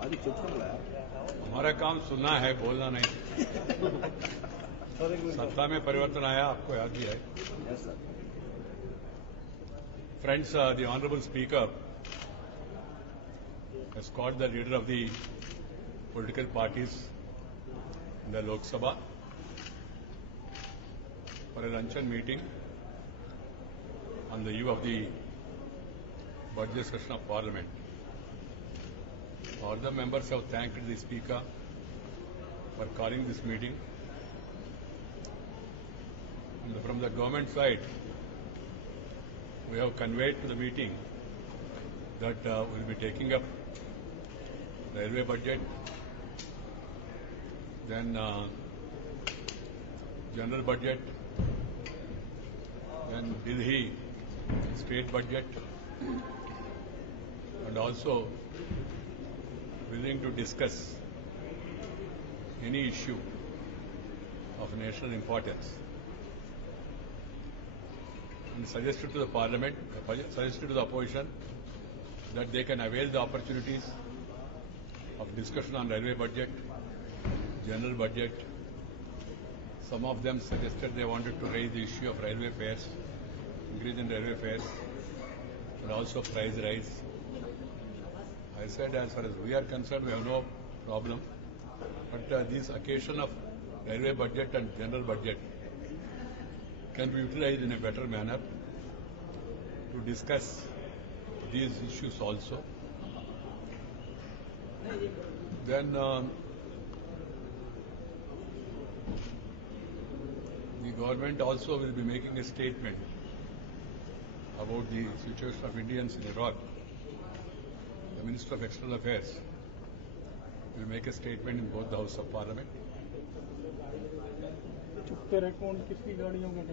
हमारा काम सुनना है, बोलना नहीं। सत्ता में परिवर्तन आया, आपको याद भी है। Friends, the Honorable Speaker has called the leader of the political parties in the Lok Sabha for a luncheon meeting on the eve of the budget session of Parliament. All the members have thanked the Speaker for calling this meeting. And from the government side, we have conveyed to the meeting that we will be taking up railway budget, then general budget, then Delhi state budget, and also willing to discuss any issue of national importance, and suggested to the Parliament, suggested to the opposition that they can avail the opportunities of discussion on railway budget, general budget. Some of them suggested they wanted to raise the issue of railway fares, increase in railway fares, and also price rise. I said, as far as we are concerned, we have no problem. But this occasion of railway budget and general budget can be utilized in a better manner to discuss these issues also. Then the government also will be making a statement about the situation of Indians in Iraq. The Minister of External Affairs will make a statement in both the House of Parliament.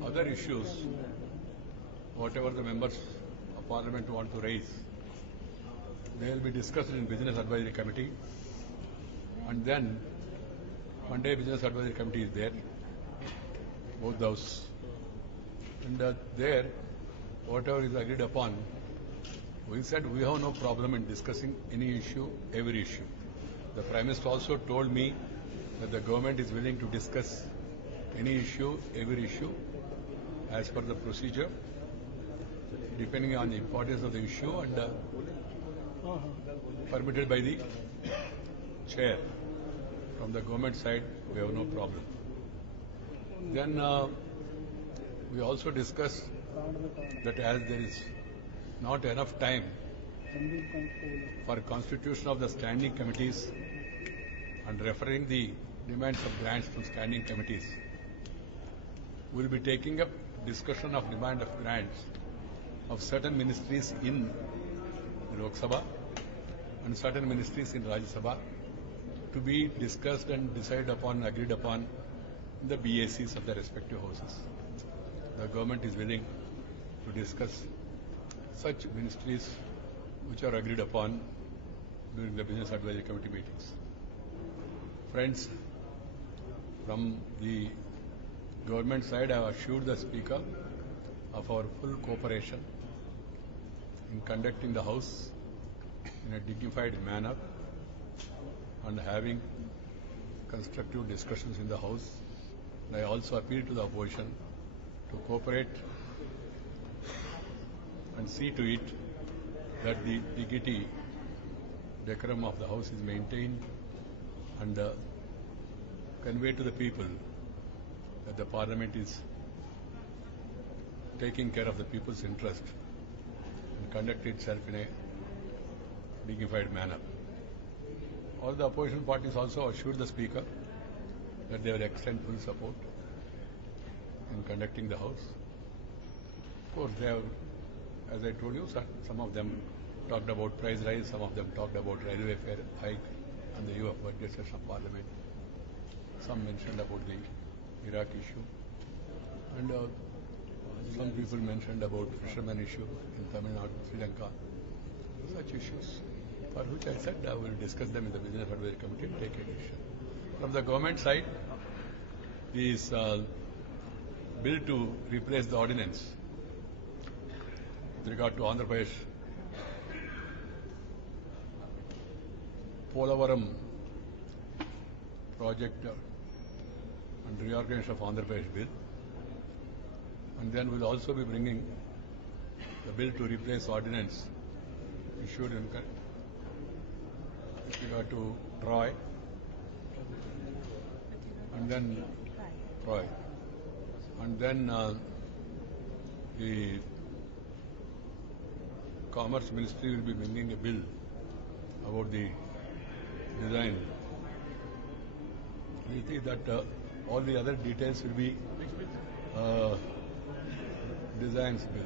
Other issues, whatever the members of Parliament want to raise, they will be discussed in Business Advisory Committee. And then Monday Business Advisory Committee is there, both the House. And there, whatever is agreed upon, we said we have no problem in discussing any issue, every issue. The Prime Minister also told me that the government is willing to discuss any issue, every issue, as per the procedure, depending on the importance of the issue and permitted by the chair. From the government side, we have no problem. Then we also discussed that as there is not enough time for constitution of the standing committees and referring the demands of grants to standing committees, we will be taking up discussion of demand of grants of certain ministries in Lok Sabha and certain ministries in Rajya Sabha to be discussed and decided upon, agreed upon in the BACs of the respective houses. The government is willing to discuss such ministries which are agreed upon during the Business Advisory Committee meetings. Friends, from the government side, I have assured the Speaker of our full cooperation in conducting the House in a dignified manner and having constructive discussions in the House. And I also appeal to the opposition to cooperate and see to it that the dignity, decorum of the House is maintained and convey to the people that the Parliament is taking care of the people's interest and conduct itself in a dignified manner. All the opposition parties also assured the Speaker that they will extend full support in conducting the House. Of course, they have, as I told you, some of them talked about price rise, some of them talked about railway fare hike on the eve of budget session of Parliament. Some mentioned about the Iraq issue, and some people mentioned about fishermen issue in Tamil Nadu, Sri Lanka. Such issues, for which I said I will discuss them in the Business Advisory Committee and take a decision. From the government side, this bill to replace the ordinance with regard to Andhra Pradesh Polavaram project and reorganization of Andhra Pradesh bill. And then we'll also be bringing the bill to replace ordinance issued in regard to Troy. And then Troy. And then the Commerce Ministry will be bringing a bill about the design. We think that all the other details will be designs bill.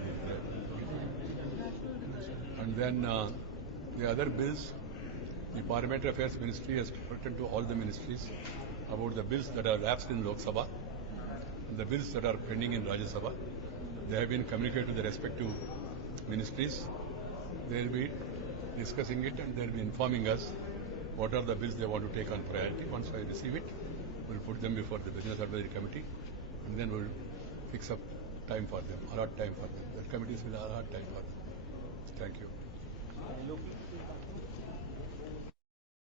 And then the other bills, the Parliamentary Affairs Ministry has written to all the ministries about the bills that are lapsed in Lok Sabha and the bills that are pending in Rajya Sabha. They have been communicated to the respective ministries. They will be discussing it and they will be informing us what are the bills they want to take on priority. Once I receive it, we will put them before the Business Advisory Committee and then we will fix up time for them, allot time for them. The committees will allot time for them. Thank you.